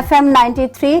FM 93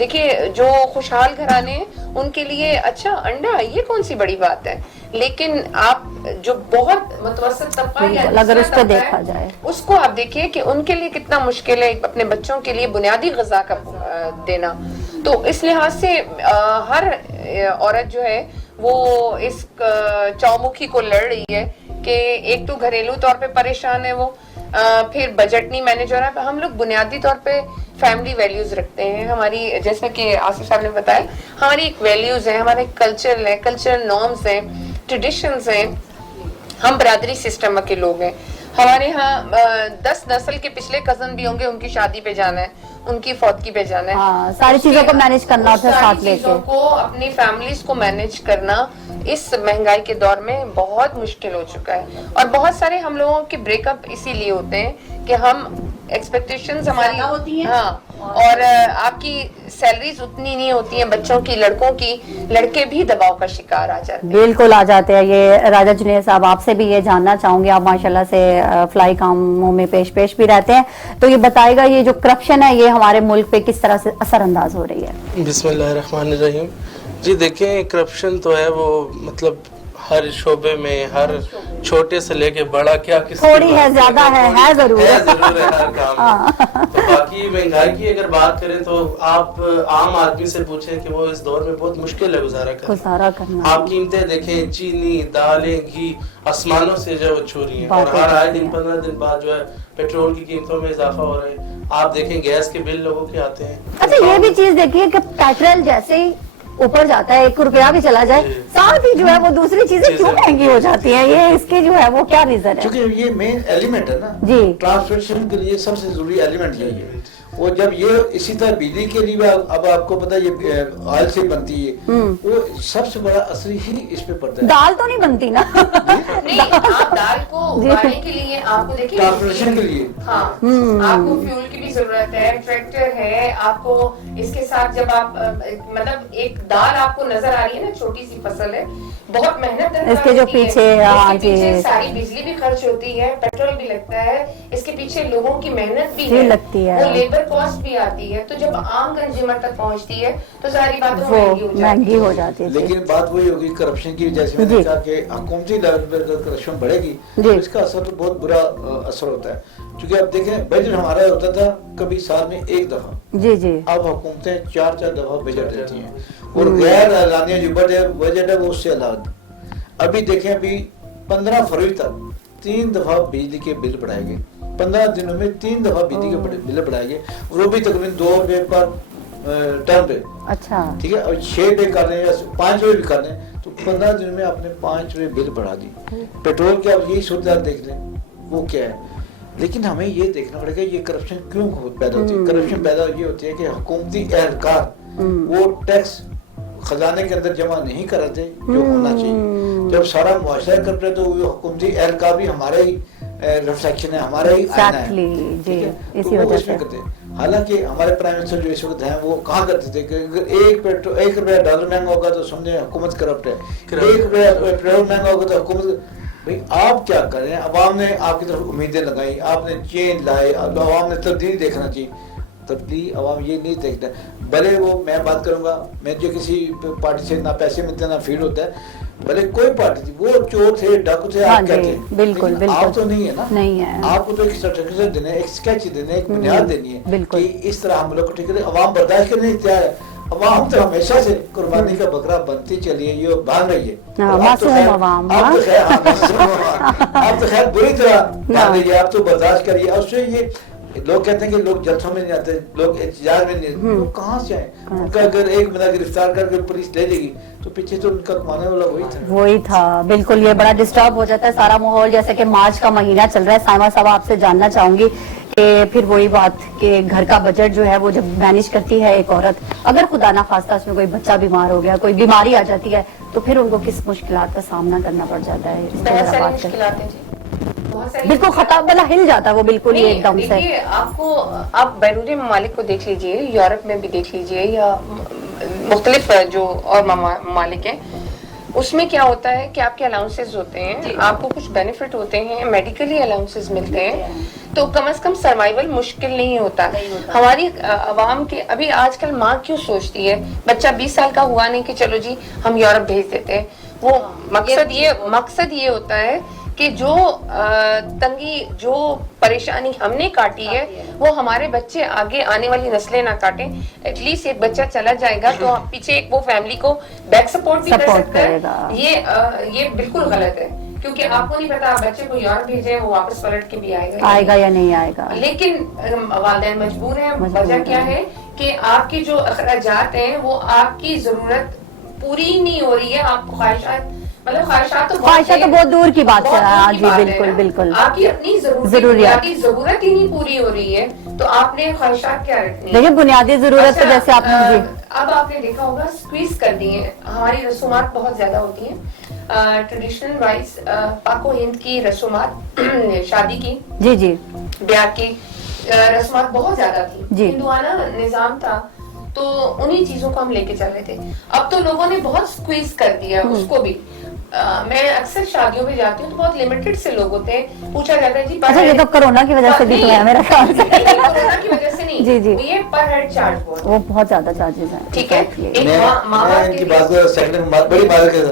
دیکھیے جو خوشحال گھرانے ہیں ان کے لیے اچھا انڈا یہ کون سی بڑی بات ہے، لیکن آپ جو بہت متوسط طبقہ یا اگر اس پہ طبقہ دیکھا ہے، جائے اس کو آپ دیکھیے کہ ان کے لیے کتنا مشکل ہے اپنے بچوں کے لیے بنیادی غذا کا دینا. تو اس لحاظ سے ہر عورت جو ہے وہ اس چومکھی کو لڑ رہی ہے کہ ایک تو گھریلو طور پہ پریشان ہے وہ، پھر بجٹ نہیں مینج ہو رہا ہے. ہم لوگ بنیادی طور پہ فیملی ویلیوز رکھتے ہیں. ہماری جیسا کہ آصف صاحب نے بتایا، ہماری ایک ویلیوز ہیں، ہمارے کلچر ہے، کلچرل نارمز ہیں، ٹریڈیشنز ہیں. ہم برادری سسٹم کے لوگ ہیں. ہمارے ہاں 10 نسل کے پچھلے کزن بھی ہوں گے، ان کی شادی پہ جانا ہے، ان کی فوتگی پہ جانا ہے. ساری چیزوں کو مینج کرنا ہوتا ہے ساتھ لے کے. چیزوں کو اپنی فیملیز کو مینج کرنا اس مہنگائی کے دور میں بہت مشکل ہو چکا ہے. اور بہت سارے ہم لوگوں کے بریک اپ اسی لیے ہوتے ہیں کہ ہم ایکسپیکٹیشنز ہماری ہوتی ہیں، ہاں، اور آپ کی سیلریز اتنی نہیں ہوتی ہیں بچوں کی، لڑکوں کی. لڑکے بھی دباؤ کا شکار آ جاتے ہیں. بالکل آ جاتے ہیں. یہ راجہ جنید صاحب آپ سے بھی یہ جاننا چاہوں گی، آپ ماشاءاللہ سے فلائی کاموں میں پیش بھی رہتے ہیں، تو یہ بتائے گا یہ جو کرپشن ہے یہ ہمارے ملک پہ کس طرح سے اثر انداز ہو رہی ہے؟ بسم اللہ الرحمن الرحیم. جی دیکھیں، کرپشن تو ہے وہ مطلب ہر شعبے میں، ہر چھوٹے سے لے کے بڑا، کیا کس تھوڑی ہے زیادہ ہے ضرور ہے ہر کام میں. تو باقی مہنگائی کی اگر بات کریں تو آپ عام آدمی سے پوچھیں کہ وہ اس دور میں بہت مشکل ہے گزارا کرنا. آپ قیمتیں دیکھیں، چینی، دالیں، گھی آسمانوں سے جو چھو رہی ہیں، اور ہر آئے دن 15 دن بعد جو ہے پیٹرول کی قیمتوں میں اضافہ ہو رہا ہے. آپ دیکھیں گیس کے بل لوگوں کے آتے ہیں. اچھا یہ بھی چیز دیکھیے کہ پیٹرول جیسے ہی اوپر جاتا ہے، 1 روپیہ بھی چلا جائے، ساتھ ہی جو ہے وہ دوسری چیزیں کیوں مہنگی ہو جاتی ہیں؟ یہ اس کے جو ہے وہ کیا ریزن ہے؟ چونکہ یہ مین ایلیمنٹ ہے نا جی، ٹرانسپورٹیشن کے لیے سب سے ضروری ایلیمنٹ یہی ہے. وہ جب یہ اسی طرح بجلی کے لیے اب آپ کو پتا یہ آئل سے بنتی ہے، وہ سب سے بڑا اثر ہی اس پہ پڑتا ہے. دال تو نہیں بنتی نا؟ نہیں، آپ دال کو اگانے کے لیے آپ کو دیکھیں ٹرانسپورٹیشن کے لیے ہاں آپ کو فیول کی بھی ضرورت ہے، ٹریکٹر ہے آپ کو. اس کے ساتھ جب آپ مطلب ایک دال آپ کو نظر آ رہی ہے نا، چھوٹی سی فصل ہے، بہت محنت اس کے جو پیچھے ساری بجلی بھی خرچ ہوتی ہے، پیٹرول بھی لگتا ہے، اس کے پیچھے لوگوں کی محنت بھی لگتی ہے، وہ لیبر کاسٹ بھی آتی ہے. تو جب عام کنزیومر تک پہنچتی ہے تو ساری باتیں مہنگی ہو جاتی ہے. لیکن بات وہی ہوگی کرپشن کی. جیسے میں نے کہا کہ حکومتی لیول پر اگر کرپشن بڑھے گی تو اس کا اثر تو بہت برا اثر ہوتا ہے. چونکہ اب دیکھیں بجٹ ہمارا ہوتا تھا کبھی سال میں 1 دفعہ، جی اب حکومتیں 4 دفعہ بجٹ دیتی ہیں، اور غیر اعلانیہ جو بجٹ ہے وہ اس سے علاوہ. ابھی دیکھیں ابھی 15 فروری تک 3 دفعہ بجلی کے بل بڑھائے گئے، 15 دنوں میں 3 دفعہ بجلی کے بل بڑھائے گئے، اور وہ بھی تقریباً 2 روپے پر ٹرم پہ. اچھا ٹھیک ہے، اور 6 روپے کر لیں یا 5 روپے بھی کر لیں تو 15 دنوں میں آپ نے 5 روپے بل بڑھا دی. پیٹرول کی آپ یہی صورتحال دیکھ لیں وہ کیا ہے. لیکن ہمیں یہ دیکھنا پڑے گا یہ کرپشن کیوں پیدا ہوتی ہے. کرپشن پیدا یہ ہوتی ہے کہ حکومتی اہلکار وہ ٹیکس خزانے کے اندر جمع نہیں کراتے جو ہونا چاہیے. جب سارا معاشرہ کر رہے تو وہ حکومتی اہلکار بھی ہمارا ہی ریفلیکشن ہے، ہمارا ہی آئینہ ہے. تو وہ اس میں کرتے ہیں. حالانکہ ہمارے پرائم منسٹر جو اس وقت ہیں وہ کہاں کرتے تھے کہ اگر 1 روپیہ ڈالر مہنگا ہوگا تو سمجھے حکومت کرپٹ ہے، 1 روپیہ پیٹرول مہنگا ہوگا تو حکومت. بھئی آپ کیا کریں؟ عوام نے آپ کی طرف امیدیں لگائیں، آپ نے چینج لائے، عوام نے تبدیلی دیکھنا چاہیے. تبدیلی عوام یہ نہیں دیکھتا. بھلے وہ میں بات کروں گا، میں جو کسی پارٹی سے نہ پیسے ملتے نہ فیل ہوتا ہے، بھلے کوئی پارٹی تھی، وہ چور تھے ڈاکو تھے آپ کہتے ہیں، بالکل آپ تو نہیں ہے نا. نہیں ہے. آپ کو تو ایک سرٹیفکیٹ دینا ہے، ایک اسکیچ دینا ہے، ایک بنیاد دینی ہے کہ اس طرح ہم لوگ کو ٹھیک ہے. عوام برداشت کرنے تیار ہے. عوام تو ہمیشہ سے قربانی کا بکرا بنتی چلی ہے، یہ بھاگ رہی ہے. اب تو خیر بری طرح بھاگ رہی ہے. اب تو برداشت کریے. اور اس سے یہ لوگ کہتے ہیں کہ لوگ جلسوں میں نہیں آتے، لوگ احتجاج میں نہیں، لوگ کہاں سے آئے؟ ان کا اگر ایک بندہ گرفتار کر کے پولیس لے لے گی تو پیچھے تو ان کا کمانے والا وہی تھا. بالکل. یہ بڑا ڈسٹرب ہو جاتا ہے سارا ماحول. جیسے کہ مارچ کا مہینہ چل رہا ہے، سائمہ صاحب آپ سے جاننا چاہوں گی کہ پھر وہی بات کہ گھر کا بجٹ جو ہے وہ جب مینیج کرتی ہے ایک عورت، اگر خدا نخواستہ اس میں کوئی بچہ بیمار ہو گیا، کوئی بیماری آ جاتی ہے، تو پھر ان کو کس مشکلات کا سامنا کرنا پڑ جاتا ہے؟ بہت ساری مشکلات ہیں جی، بالکل خطا بلا ہل جاتا ہے وہ بالکل ہی ایک دم سے. آپ کو آپ بیرونی ممالک کو دیکھ لیجئے، یورپ میں بھی دیکھ لیجئے یا مختلف جو اور ممالک ہیں، اس میں کیا ہوتا ہے کہ آپ کے الاؤنسز ہوتے ہیں، آپ کو کچھ بینیفٹ ہوتے ہیں، میڈیکلی الاؤنسز ملتے ہیں، تو کم از کم سروائیول مشکل نہیں ہوتا. ہماری عوام کے ابھی آج کل ماں کیوں سوچتی ہے بچہ 20 سال کا ہوا نہیں کہ چلو جی ہم یورپ بھیج دیتے ہیں. وہ مقصد یہ ہوتا ہے کہ جو تنگی جو پریشانی ہم نے کاٹی ہے وہ ہمارے بچے آگے آنے والی نسلیں نہ کاٹیں. ایٹ لیسٹ ایک بچہ چلا جائے گا تو پیچھے ایک وہ فیملی کو بیک سپورٹ بھی کر سکتا ہے. یہ بالکل غلط ہے کیونکہ آپ کو نہیں پتا بچے کو یورپ بھیجے وہ واپس پلٹ کے بھی آئے گا یا نہیں آئے گا. لیکن والدین مجبور ہیں. وجہ کیا ہے کہ آپ کی جو اخراجات ہیں وہ آپ کی ضرورت پوری نہیں ہو رہی ہے. آپ کو خواہشات تو بہت دور کی بات ہے. جی بالکل بالکل. آپ کی اپنی ضرورت ہی نہیں پوری ہو رہی ہے تو آپ نے خواہشات کیا رکھنی. دیکھیں بنیادی ضرورت تو جیسے آپ نے اب آپ نے دیکھا ہوگا اسکویز کر دی ہیں. ہماری رسومات بہت زیادہ ہوتی ہیں ٹریڈیشنل وائز. پاک و ہند کی رسومات شادی کی جی بیاہ کی رسومات بہت زیادہ تھی. ہندوانہ نظام تھا تو انہی چیزوں کو ہم لے کے چل رہے تھے. اب تو لوگوں نے بہت اسکویز کر دیا اس کو بھی. میں اکثر شادیوں میں جاتی ہوں تو بہت لمیٹڈ سے لوگ ہوتے ہیں. پوچھا جاتا ہے جی یہ تو کرونا کی وجہ سے بھی تو ہے میرا خیال سے. کرونا کی وجہ سے نہیں. جی یہ پر ہیڈ چارج وہ بہت زیادہ چارجز ہیں. ٹھیک ہے. بڑی بات ہے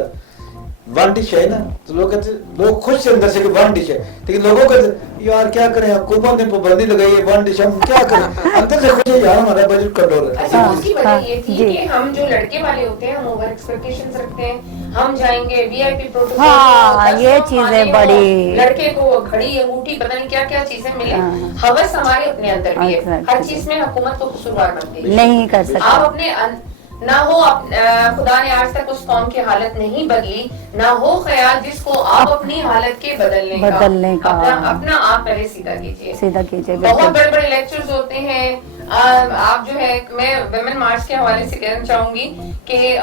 ون ڈش ہے نا تو لوگ خوش سے اندر سے کہ ون ڈش ہے لیکن لوگوں کا یار کیا کریں حکومت نے پابندی لگائی ہے ون ڈش ہم کیا کریں اندر سے خوش ہے یار ہمارا بجٹ کنٹرول ہے. اچھا اس کی وجہ یہ تھی کہ ہم جو لڑکے والے ہوتے ہیں ہم اوور ایکسپیکٹیشنز رکھتے ہیں. ہم جائیں گے وی آئی پی پروٹوکول یہ چیزیں بڑی لڑکے کو گھڑی انگوٹھی پتہ نہیں کیا کیا چیزیں ملے. ہوس ہمارے اپنے اندر بھی ہے. ہر چیز میں حکومت کو قصوروار بنتی نہیں کر سکتے. آپ اپنے نہ ہو خدا نے آج تک اس قوم کی حالت نہیں بدلی نہ ہو خیال جس کو آپ اپنی حالت کے بدلنے کا اپنا آپ پہلے سیدھا کیجیے. بہت بڑے بڑے لیکچرز ہوتے ہیں. آپ جو ہے میں ویمن مارچ کے حوالے سے کہنا چاہوں گی کہ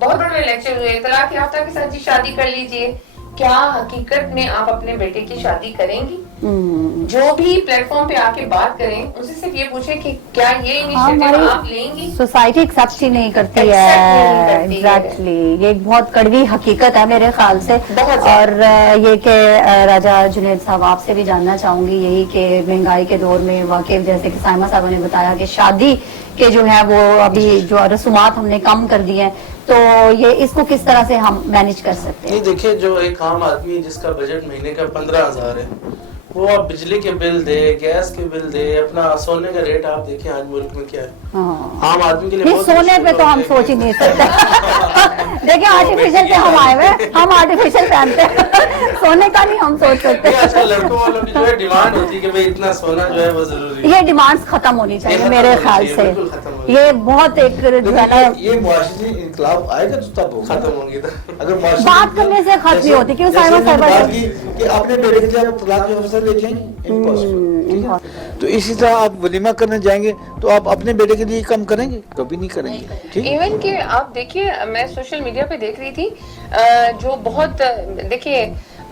بہت بڑے بڑے لیکچر ہوئے. طلاق یافتہ کے ساتھ جی شادی کر لیجیے. کیا حقیقت میں آپ اپنے بیٹے کی شادی کریں گی؟ جو بھی پلیٹ فارم پہ آ کے بات کریں ان سے صرف یہ پوچھیں کہ کیا یہ انیشیٹو آپ لیں گی؟ سوسائٹی ایکسپٹ ہی نہیں کرتی ہے. ایگزیکٹلی یہ ایک بہت کڑوی حقیقت ہے میرے خیال سے. اور یہ کہ راجہ جنید صاحب آپ سے بھی جاننا چاہوں گی یہی کہ مہنگائی کے دور میں واقعی جیسے کہ سائمہ صاحبہ نے بتایا کہ شادی کے جو ہے وہ ابھی جو رسومات ہم نے کم کر دی ہیں تو یہ اس کو کس طرح سے ہم مینج کر سکتے ہیں؟ نہیں دیکھیں جو ایک عام آدمی جس کا بجٹ مہینے کا 15,000 ہے وہ آپ بجلی کے بل دے گیس کے بل دے اپنا سونے کا ریٹ آپ دیکھیں آج ملک میں کیا ہے. عام آدمی کے لیے سونے پہ تو ہم سوچ ہی نہیں سکتے. دیکھیں آرٹیفیشل پہ ہم آئے ہوئے ہم آرٹیفیشل پہنتے ہیں سونے کا نہیں ہم سوچ سکتے. آج کل لڑکوں والوں کی جو ہے ڈیمانڈ ہوتی ہے کہ بھائی اتنا سونا جو ہے وہ ضروری ہے. یہ ڈیمانڈز ختم ہونی چاہیے میرے خیال سے. یہ بہت ایک جو ہے نا یہ معاشرتی انقلاب آئے گا تو تب ختم ہوں گی. اگر بات کرنے سے ختم نہیں ہوتی. کیوں سائمہ صاحبہ کہ اپنے بیٹے کے لیے طلاق کا فیصلہ لے جائیں گے تو اسی طرح آپ ولیمہ کرنے جائیں گے تو آپ اپنے بیٹے کے لیے کم کریں گے؟ کبھی نہیں کریں گے. ایون کہ آپ دیکھیے میں سوشل میڈیا پہ دیکھ رہی تھی جو بہت دیکھیے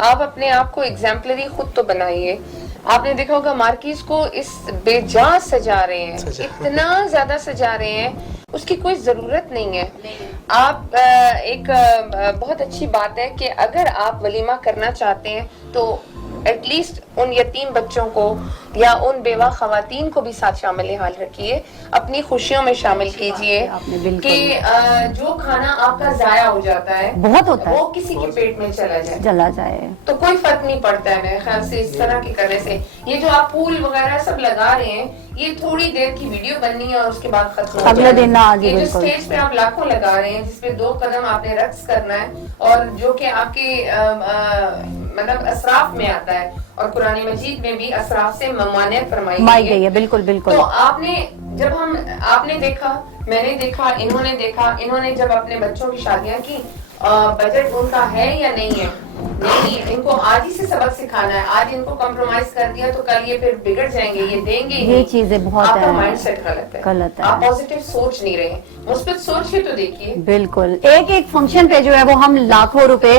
آپ اپنے آپ کو ایگزامپلری خود تو بنائیے. آپ نے دیکھا ہوگا مارکیز کو اس بے جان سجا رہے ہیں اتنا زیادہ سجا رہے ہیں اس کی کوئی ضرورت نہیں ہے. آپ ایک بہت اچھی بات ہے کہ اگر آپ ولیمہ کرنا چاہتے ہیں تو ایٹ لیسٹ ان یتیم بچوں کو یا ان بیوہ خواتین کو بھی ساتھ شامل حال رکھیے. اپنی خوشیوں میں شامل کیجیے کہ جو کھانا آپ کا ضائع ہو جاتا ہے بہت ہوتا ہے وہ کسی کے پیٹ میں چلا جائے تو کوئی فرق نہیں پڑتا ہے میرے خیال سے اس طرح کے کرنے سے. یہ جو آپ پھول وغیرہ سب لگا رہے ہیں یہ تھوڑی دیر کی ویڈیو بننی ہے اور اس کے بعد ختم ہو اگلے دن. یہ جو اسٹیج پہ آپ لاکھوں لگا رہے ہیں جس پہ 2 قدم آپ نے رقص کرنا ہے اور جو کہ آپ کے مطلب اسراف میں آتا ہے اور قرآن مجید میں بھی اسراف سے ممانعت فرمائی گئی ہے. بالکل بالکل. تو آپ نے دیکھا میں نے دیکھا انہوں نے جب اپنے بچوں کی شادیاں کی بجٹ ان کا ہے یا نہیں ہے نہیں ان کو آج ہی سے سبق سکھانا ہے. آج ان کو کمپرومائز کر دیا تو کل یہ پھر بگڑ جائیں گے یہ دیں گے. یہ چیزیں بہت آپ کا مائنڈ سیٹ غلط ہے. آپ پازیٹیو سوچ نہیں رہے مثبت سوچ کے تو دیکھیے. بالکل. ایک فنکشن پہ جو ہے وہ ہم لاکھوں روپے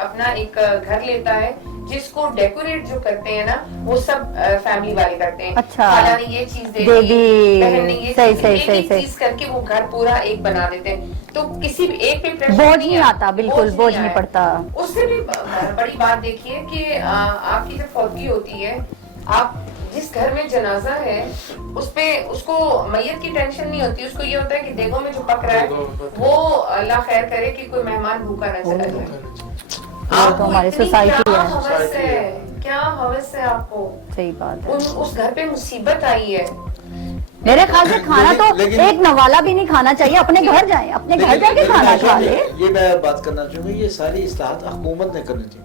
اپنا ایک گھر لیتا ہے جس کو ڈیکوریٹ جو کرتے ہیں نا وہ سب فیملی والے کرتے ہیں. اچھا. خالہ نے یہ چیز دے دی, بہن نے یہ چیز کر کے وہ گھر پورا ایک بنا دیتے ہیں. تو کسی بھی ایک پہ بوجھ نہیں آتا, بالکل بوجھ نہیں پڑتا. اس سے بھی بڑی بات دیکھیے کہ آپ کی جب فوتگی ہوتی ہے, آپ جس گھر میں جنازہ ہے اس پہ اس کو میت کی ٹینشن نہیں ہوتی, اس کو یہ ہوتا ہے کہ دیگوں میں جو پک رہا ہے وہ اللہ خیر کرے کہ کوئی مہمان بھوکا نہ چلا جائے. آپ کو ہماری سوسائٹی ہے, کیا ہوس ہے آپ کو. صحیح بات ہے. اس گھر پہ مصیبت آئی ہے. میرے خیال سے کھانا تو ایک نوالا بھی نہیں کھانا چاہیے, اپنے گھر جائیں, اپنے گھر جا کے کھانا کھا لے. یہ میں بات کرنا چاہوں گا, یہ ساری اصلاحات حکومت نے کرنی تھی,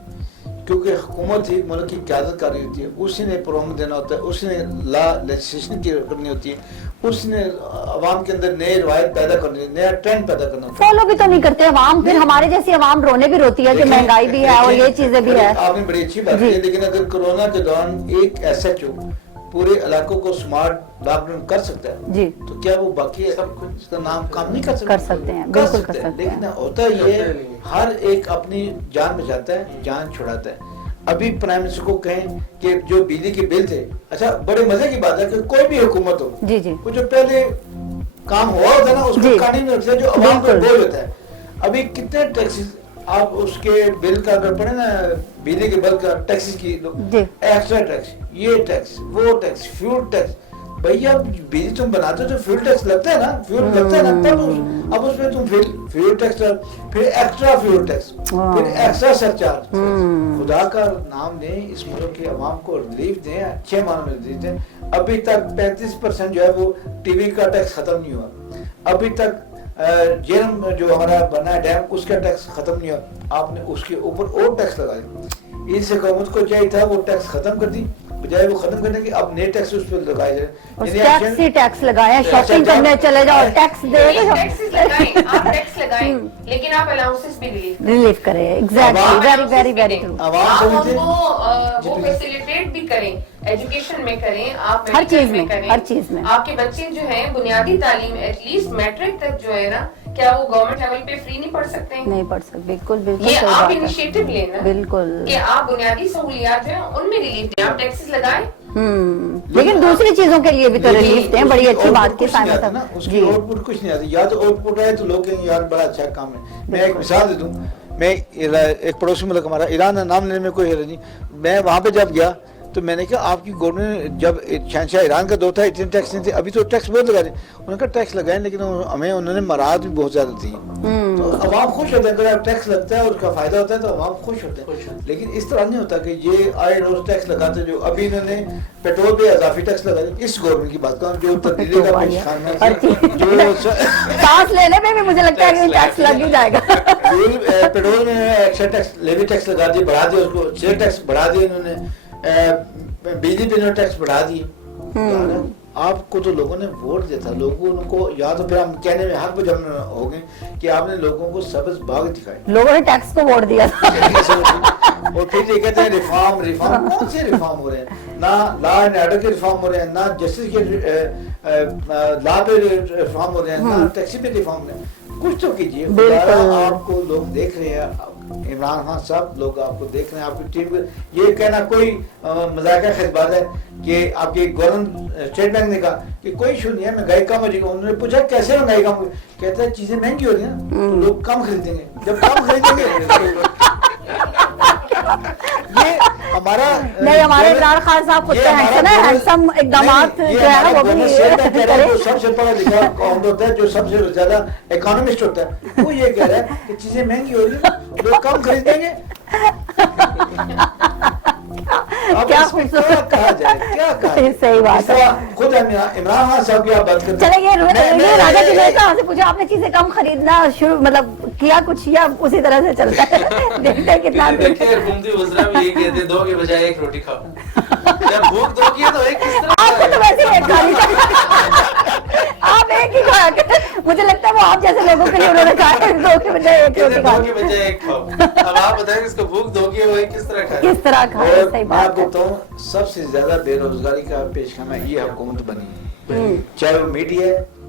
کیونکہ حکومت ہی ملک کی قیادت کر رہی ہوتی ہے, اسی نے پروگرام دینا ہوتا ہے, اسی نے لا لیجسلیشن کرنی ہوتی ہے, اس نے عوام کے اندر نئے روایت پیدا کرنی ہے, نیا ٹرینڈ پیدا کرنا ہوتا ہے. فالو بھی تو نہیں کرتے عوام, پھر ہمارے جیسی عوام رونے بھی روتی ہے کہ مہنگائی بھی ہے اور یہ چیزیں بھی ہے. آپ نے بڑی اچھی بات کی, لیکن اگر کورونا کے دوران ایک SHO پورے علاقوں کو سمارٹ لاک ڈاؤن کر سکتا ہے جی, تو کیا وہ باقی سب کچھ کا نام کام نہیں کر سکتے ہیں؟ بالکل کر سکتے ہیں, لیکن ہوتا یہ ہر ایک اپنی جان بچاتا ہے, جان چھڑاتا ہے. ابھی پرائم منسٹر کو کہیں کہ جو بجلی کے بل تھے, اچھا بڑے مزے کی بات ہے کہ کوئی بھی حکومت ہو جی جی وہ جو پہلے کام ہوا ہوتا ہے نا اس کو کہانی نہیں رکھتے, جو عوام کو بوجھ ہوتا ہے. ابھی کتنے ٹیکسز آپ اس کے بل کا اگر پڑھیں نا, بجلی کے بل کا ٹیکسز کی ایکسٹرا ٹیکس, یہ ٹیکس, وہ ٹیکس, فیول ٹیکس. بھیا بجلی تم بناتے ہو تو فیول ٹیکس لگتا ہے نا, فیول لگتا ہے نا, تب اب اس میں تم فیول ٹیکس, پھر ایکسٹرا فیول ٹیکس, پھر ایکسٹرا سرچارج. خدا کا نام دیں, اس ملک کے عوام کو ریلیف دیں, اچھے معنوں میں ریلیف دیں. ابھی تک 35% جو ہے وہ ٹی وی کا ٹیکس ختم نہیں ہوا. ابھی تک جیرم جو ہمارا بنا ہے ڈیم, اس کا ٹیکس ختم نہیں ہوا. آپ نے اس کے اوپر اور ٹیکس لگا دیا. اس حکومت کو چاہیے تھا وہ ٹیکس ختم کر دی, بجائے وہ ختم کرنے کے اب نئے ٹیکس اس پہ لگائے جائے. ٹیکس ہی ٹیکس لگائیں, شاپنگ کرنے چلے جاؤ ٹیکس دے, آپ ٹیکس لگائیں لیکن آپ الاؤنسز بھی ریلیف کریں. Exactly, very very very true. آپ ان کو وہ فیسیلیٹیٹ بھی کریں, ایجوکیشن میں کریں, آپ ہر چیز میں, ہر چیز میں. آپ کے بچے جو ہیں بنیادی تعلیم ایٹ لیسٹ میٹرک تک جو ہے نا, کیا وہ گورنمنٹ لیول پہ فری نہیں پڑھ سکتے ہیں؟ نہیں پڑھ سکتے, بالکل بالکل. یہ آپ انیشیٹو لینا بالکل کہ آپ بنیادی سہولیات جو ہیں ان میں ریلیف دیں, آپ ٹیکسز لگائیں. لیکن دوسری چیزوں کے لیے بھی تو ریلیف دیں. بڑی اچھی بات کی سائمن صاحب. اس کی آؤٹ پٹ کچھ نہیں آتی, یا تو آؤٹ پٹ ہے تو لوگ کہیں یار بڑا اچھا کام ہے. میں ایک مثال دے دوں, میں ایک پڑوسی ملک ہمارا ایران ہے, نام لینے میں کوئی حرج نہیں. میں وہاں پہ جب گیا تو میں نے کہا آپ کی گورنمنٹ جب شہنشاہ ایران کا دور تھا اتنے ٹیکس نہیں تھے, ابھی تو ٹیکس بہت لگا دیں. انہوں نے کہا ٹیکس لگائیں, لیکن ہمیں انہوں نے مراد بھی بہت زیادہ دی. تو عوام خوش ہوتے ہیں, اگر ٹیکس لگتا ہے اور اس کا فائدہ ہوتا ہے تو عوام خوش ہوتے ہیں. لیکن اس طرح نہیں ہوتا کہ یہ آئے روز ٹیکس لگاتے. جو ابھی انہوں نے پیٹرول پہ اضافی ٹیکس لگا دیا, اس گورنمنٹ کی بات کروں جو تبدیلی کا پیش خانہ جو سانس لینے میں بھی مجھے لگتا ہے کہ ٹیکس لگ ہی جائے گا. پیٹرول میں ایکسٹرا ٹیکس, لیوی ٹیکس لگا دیا, بڑھا دیا, اس کو سیل ٹیکس بڑھا دیا انہوں نے, بجلی پہ ٹیکس بڑھا دیے. آپ کو تو لوگوں نے ووٹ دیا تھا, لوگوں کو یا تو پھر ہم کہنے میں حق جب ہو گئے کہ آپ نے لوگوں کو سبز باغ دکھائے, لوگوں نے ٹیکس کو ووٹ دیا تھا. اور پھر یہ کہتے ہیں ریفارم کون سے ریفارم ہو رہے ہیں؟ نہ لا اینڈ آرڈر کے ریفارم ہو رہے ہیں, نہ جسٹس کے لا پہ ریفارم ہو رہے ہیں, نہ ٹیکسی پہ ریفارم ہو رہے ہیں. کچھ تو کیجیے. آپ کو لوگ دیکھ رہے ہیں, عمران خان صاحب لوگ آپ کو دیکھ رہے ہیں, آپ کی ٹیم کو. یہ کہنا کوئی مذاقہ خیز بات ہے کہ آپ کے گورنر اسٹیٹ بینک نے کہا کہ کوئی ایشو نہیں ہے, مہنگائی کم ہو جائے گی. انہوں نے پوچھا کیسے مہنگائی کم ہوگی, کہتا ہے چیزیں مہنگی ہو رہی ہیں تو لوگ کم خریدیں گے. جب کم خریدیں گے یہ ہمارا نہیں, ہمارے عمران خان صاحب خود ہینڈسم اقدامات جو ہے نا وہ بھی سب سے پڑھا لکھا قوم ہوتا ہے, جو سب سے زیادہ اکانومسٹ ہوتا ہے, وہ یہ کہہ رہا ہے کہ چیزیں مہنگی ہو رہی ہیں, لوگ کم خریدیں گے. کیا کہا جائے, کیا کہا, صحیح بات ہے. خود عمران خان صاحب کی آپ بات کرتے چلے یہ راجا جی نے کہاں سے پوچھا آپ نے چیزیں کم خریدنا شروع مطلب کیا کچھ, یا اسی طرح سے چلتا ہے؟ دیکھتے ہیں کتنا. دیکھیں حکومتی وزراء بھی یہ کہتے ہیں 2 کے بجائے 1 روٹی کھاؤ. جب بھوک 2 کی ہے تو 1 کس طرح, آپ کو تو ویسے ایک کھانی چاہیے, آپ ایک ہی کھایا کرتے. مجھے لگتا ہے وہ آپ جیسے لوگوں کے لیے انہوں نے کہا 2 کے بجائے 1 روٹی کھاؤ. 2 کے بجائے 1 کھاؤ. اب آپ بتائیں اس کو بھوک 2 کی ہے وہ کس طرح کھائے, کس طرح کھائے. صحیح بات ہے. سب سے زیادہ بے روزگاری کا پیش خانہ یہ حکومت بنی ہے, چاہے وہ میڈیا ہے,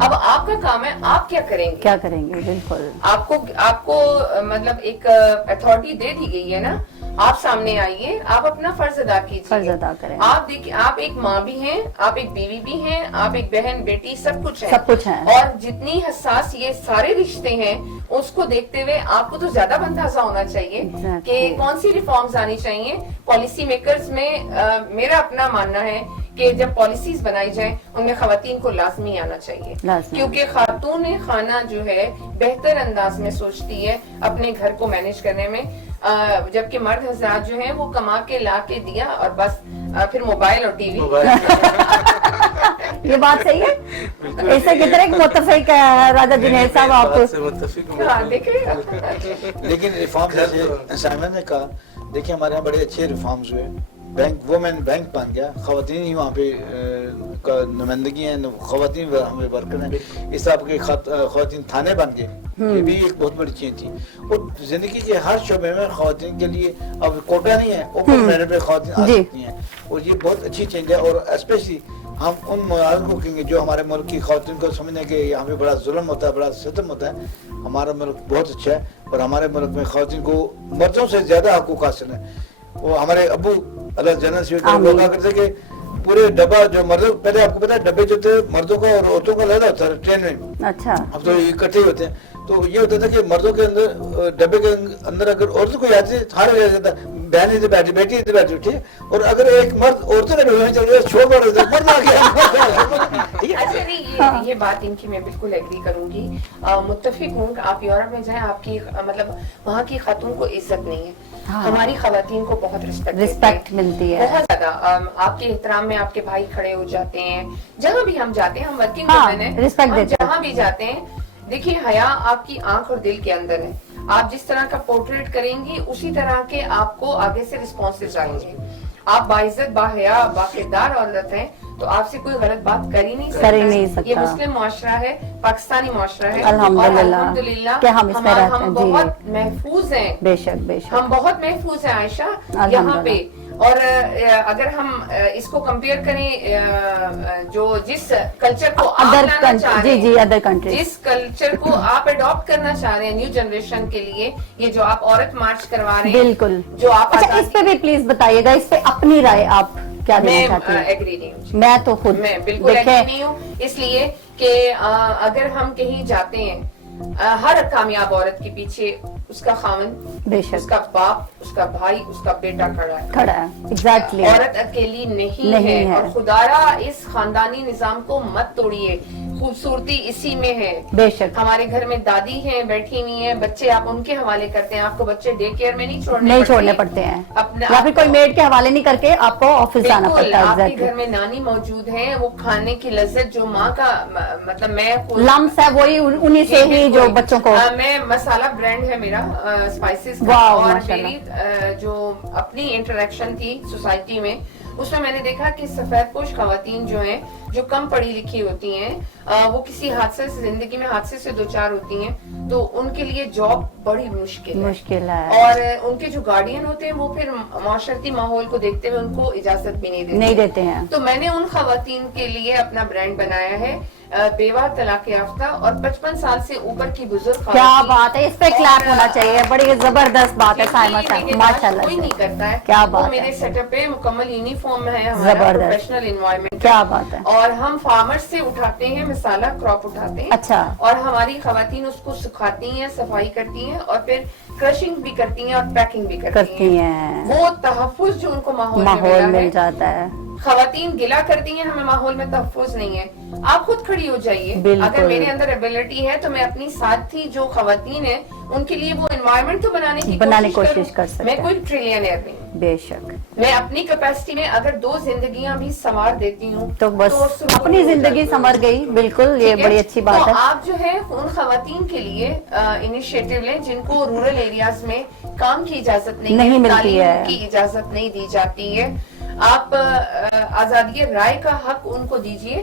اب آپ کا کام ہے آپ کیا کریں گے. کیا کریں گے, بالکل. آپ کو مطلب ایک اتھارٹی دے دی گئی ہے نا, آپ سامنے آئیے, آپ اپنا فرض ادا کیجیے, فرض ادا کریں. آپ دیکھیں, آپ ایک ماں بھی ہیں, آپ ایک بیوی بھی ہیں, آپ ایک بہن بیٹی سب کچھ ہے, سب کچھ ہے. اور جتنی حساس یہ سارے رشتے ہیں اس کو دیکھتے ہوئے آپ کو تو زیادہ بندازہ ہونا چاہیے کہ کون سی ریفارمز آنی چاہیے. پالیسی میکرز میں میرا اپنا ماننا ہے کہ جب پالیسیز بنائی جائیں ان میں خواتین کو لازمی آنا چاہیے, کیونکہ خاتون خانہ جو ہے بہتر انداز میں سوچتی ہے اپنے گھر کو مینج کرنے میں, جبکہ مرد حضرات جو ہیں وہ کما کے لا کے دیا اور بس پھر موبائل اور ٹی وی. یہ بات صحیح ہے, اس سے کتنے متفق ہے راجہ جنید صاحب آپ؟ لیکن ریفارم جیسے سائمن نے کہا, دیکھیں ہمارے یہاں بڑے اچھے ریفارمز ہوئے, بینک وومن بینک بن گیا, خواتین ہی وہاں پہ نمائندگی ہیں, خواتین ہمیں ورکر ہیں, اس طرح کے خواتین تھانے بن گئے, یہ بھی ایک بہت بڑی چیز تھی. اور زندگی کے ہر شعبے میں خواتین کے لیے اب کوٹا نہیں ہے, اوپن میرٹ پہ خواتین آ سکتی ہیں, اور یہ بہت اچھی چیز ہے. اور اسپیشلی ہم ان ممالک کو کہیں گے جو ہمارے ملک کی خواتین کو سمجھنے کہ یہاں پہ بڑا ظلم ہوتا ہے, بڑا ستم ہوتا ہے. ہمارا ملک بہت اچھا ہے, اور ہمارے ملک میں خواتین کو مردوں سے زیادہ حقوق حاصل ہیں. وہ ہمارے ابو اللہ جنت سے وہ کہا کرتے کہ پورے ڈبہ جو مردوں, پہلے آپ کو پتا ہے ڈبے جو تھے مردوں کا اور عورتوں کا علیحدہ ہوتا ہے ٹرین میں, اچھا اب تو اکٹھے ہوتے ہیں. تو یہ ہوتا تھا کہ مردوں کے اندر ڈبے کے اندر اگر عورتوں کو یاد سے ہارا جاتا تھا, بہن ادھر بیٹھی, بیٹی ادھر بیٹھی, ٹھیک ہے, اور اگر ایک مرد عورتوں کے ڈبے میں چل رہا ہے چھوڑ پڑ رہے مرد آ گیا. اچھا نہیں, یہ بات ان کی میں بالکل ایگری کروں گی, متفق ہوں کہ آپ یورپ میں جائیں, آپ کی مطلب وہاں کی خاتون کو عزت نہیں ہے, ہماری خواتین کو بہت رسپیکٹ ملتی ہے, بہت زیادہ. آپ کے احترام میں آپ کے بھائی کھڑے ہو جاتے ہیں, جہاں بھی ہم جاتے ہیں, ہم ورکنگ وومن ہیں, ہم جہاں بھی جاتے ہیں, دیکھیے حیا آپ کی آنکھ اور دل کے اندر ہے. آپ جس طرح کا پورٹریٹ کریں گی اسی طرح کے آپ کو آگے سے رسپانسز آئیں گے. آپ باعزت باحیا باکردار عورت ہیں تو آپ سے کوئی غلط بات کر ہی نہیں سکتا. یہ مسلم معاشرہ ہے, پاکستانی معاشرہ ہے, الحمدللہ ہم بہت محفوظ ہیں. بے شک بے شک ہم بہت محفوظ ہیں عائشہ یہاں پہ. اور اگر ہم اس کو کمپیئر کریں جو جس کلچر کو آپ لانا چاہ رہے ہیں, جس کلچر کو آپ اڈاپٹ کرنا چاہ رہے ہیں نیو جنریشن کے لیے, یہ جو آپ عورت مارچ کروا رہے ہیں, بالکل جو آپ, اس پہ بھی پلیز بتائیے گا, اس پہ اپنی رائے آپ کیا دینا چاہتے ہیں؟ ایگری نہیں ہوں, میں تو خود میں بالکل ایگری نہیں ہوں, اس لیے کہ اگر ہم کہیں جاتے ہیں, ہر کامیاب عورت کے پیچھے اس کا خاوند, اس کا باپ, اس کا بھائی, اس کا بیٹا کھڑا ہے. ایگزیکٹلی, عورت اکیلی نہیں ہے. اور خدارا اس خاندانی نظام کو مت توڑیے, خوبصورتی اسی میں ہے. بے شک ہمارے گھر میں دادی ہیں بیٹھی ہوئی ہیں, بچے آپ ان کے حوالے کرتے ہیں, آپ کو بچے ڈے کیئر میں نہیں چھوڑنے پڑتے ہیں, یا پھر کوئی میڈ کے حوالے نہیں کر کے آپ کو آفس جانا پڑتا ہے. آپ کے گھر میں نانی موجود ہیں, وہ کھانے کی لذت جو ماں کا مطلب میں لمس ہے وہی انہی سے ہی جو بچوں کو, میں مسالہ برانڈ ہے میرا اسپائسز کا, اور میری جو اپنی انٹریکشن تھی سوسائٹی میں اس میں نے دیکھا کہ سفید پوش خواتین جو ہیں, جو کم پڑھی لکھی ہوتی ہیں, وہ کسی حادثے سے, زندگی میں حادثے سے دوچار ہوتی ہیں, تو ان کے لیے جاب بڑی مشکل ہے. اور ان کے جو گارڈین ہوتے ہیں وہ پھر معاشرتی ماحول کو دیکھتے ہوئے ان کو اجازت بھی نہیں دیتے ہیں. تو میں نے ان خواتین کے لیے اپنا برانڈ بنایا ہے, بیوہ طلاق یافتہ اور 55 سال سے اوپر کی بزرگ خواتین. کیا بات ہے, اس پہ کلیپ ہونا چاہیے, بڑی زبردست بات ہے سائمہ صاحب, ماشاءاللہ. کوئی نہیں کرتا ہے, کیا بات ہے, میرے سیٹ اپ پہ مکمل یونیفارم ہے, ہمارا پروفیشنل انوائرمنٹ, کیا بات ہے. اور ہم فارمر سے اٹھاتے ہیں مسالہ, کراپ اٹھاتے ہیں, اچھا, اور ہماری خواتین اس کو سکھاتی ہیں, صفائی کرتی ہیں, اور پھر کرشنگ بھی کرتی ہیں اور پیکنگ بھی کرتی ہیں. وہ تحفظ جو ان کو ماحول مل جاتا ہے. خواتین گلا کرتی ہیں ہمیں ماحول میں تحفظ نہیں ہے, آپ خود کھڑی ہو جائیے. اگر میرے اندر ایبلٹی ہے تو میں اپنی ساتھی جو خواتین ہیں ان کے لیے وہ انوائرمنٹ تو بنانے کی کوشش کر سکتے. میں کوئی ٹریلینئر نہیں, بے شک. میں اپنی کیپیسٹی میں اگر 2 زندگیاں بھی سنوار دیتی ہوں تو بس اپنی زندگی سنور گئی. بالکل, یہ بڑی اچھی بات ہے. تو آپ جو ہے ان خواتین کے لیے انیشیٹو لیں جن کو رورل ایریاز میں کام کی اجازت نہیں ملتی ہے, کی اجازت نہیں دی جاتی ہے. آپ آزادی رائے کا حق ان کو دیجئے.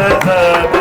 سزا دے